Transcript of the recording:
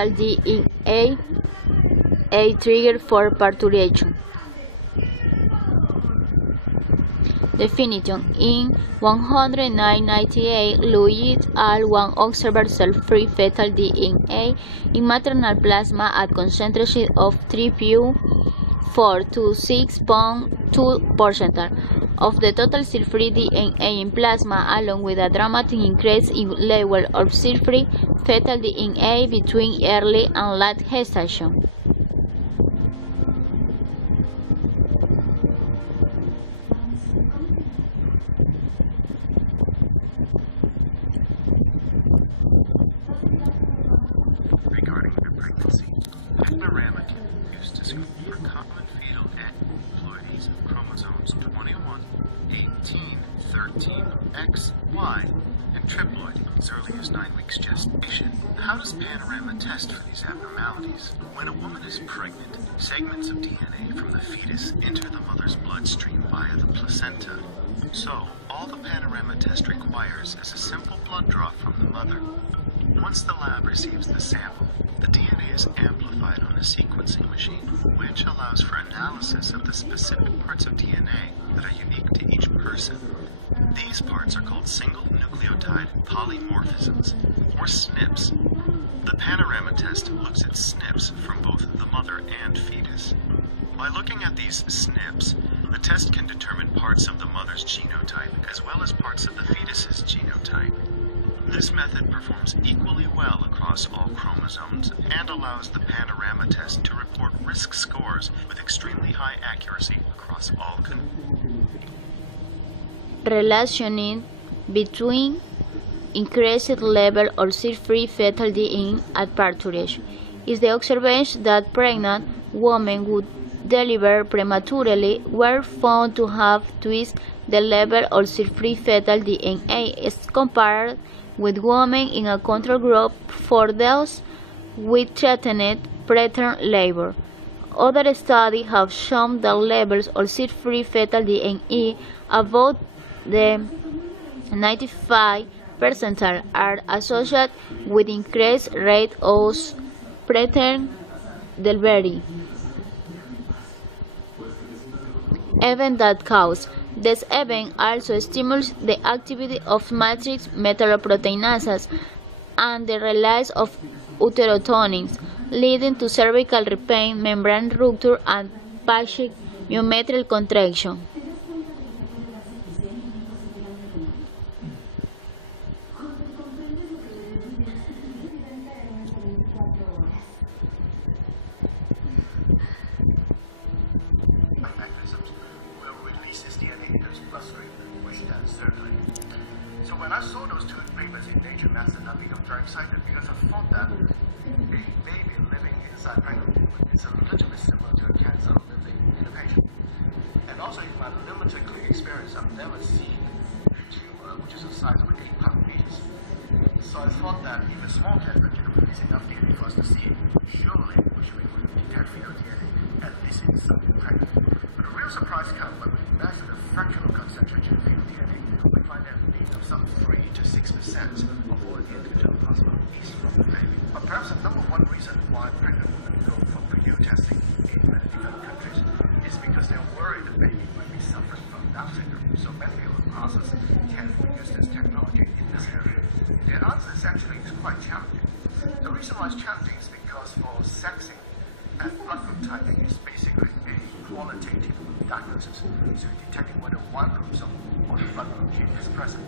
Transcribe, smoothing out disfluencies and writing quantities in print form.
fetal DNA a trigger for parturition. Definition: in 1998, Louis et al. One observed cell-free fetal DNA in maternal plasma at concentration of 3.4 to 6.2% of the total cell-free DNA in plasma, along with a dramatic increase in level of cell-free fetal DNA between early and late gestation. Regarding the pregnancy, panorama used to screen for common fetal aneuploidies of chromosomes 21, 18, 13, X, Y, and triploid as early as 9 weeks gestation. How does panorama test for these abnormalities? When a woman is pregnant, segments of DNA from the fetus enter the mother's bloodstream via the placenta. So, all the panorama test requires is a simple blood draw from the mother. Once the lab receives the sample, the DNA is amplified on a sequencing machine, which allows for analysis of the specific parts of DNA that are unique to each person. These parts are called single nucleotide polymorphisms, or SNPs. The panorama test looks at SNPs from both the mother and fetus. By looking at these SNPs, the test can determine parts of the mother's genotype as well as parts of the fetus's genotype. This method performs equally well across all chromosomes and allows the panorama test to report risk scores with extremely high accuracy across all Relationing between increased level of cell-free fetal DNA at parturition is the observation that pregnant women who deliver prematurely were found to have twice the level of cell-free fetal DNA as compared with women in a control group for those with threatened preterm labor. Other studies have shown that levels of cell-free fetal DNA above the 95 percentile are associated with increased rate of preterm delivery. Event that cause. This event also stimulates the activity of matrix metalloproteinases and the release of uterotonins, leading to cervical pain, membrane rupture, and pelvic myometrial contraction. So when I saw those two papers in Nature Medicine, I became very excited because I thought that a baby living inside pregnant woman is a little bit similar to a cancer living in a patient. And also in my limited clinical experience, I've never seen a tumor which is the size of an 8-pound fetus. So I thought that if a small cancer can release enough DNA for us to see, surely we should be able to detect fetal DNA, at least in some pregnant. But the real surprise comes when we measure the fractional concentration of fetal DNA. We find that some 3 to 6% of all the individual possibilities from the baby. But perhaps the number one reason why pregnant women go for prenatal testing in many developed countries is because they're worried the baby might be suffering from Down syndrome. So many people ask us, can we use this technology in this area? The answer is actually quite challenging. The reason why it's challenging is because for sexing and blood group typing is basically a qualitative diagnosis. So you're detecting whether one chromosome or the blood group gene is present.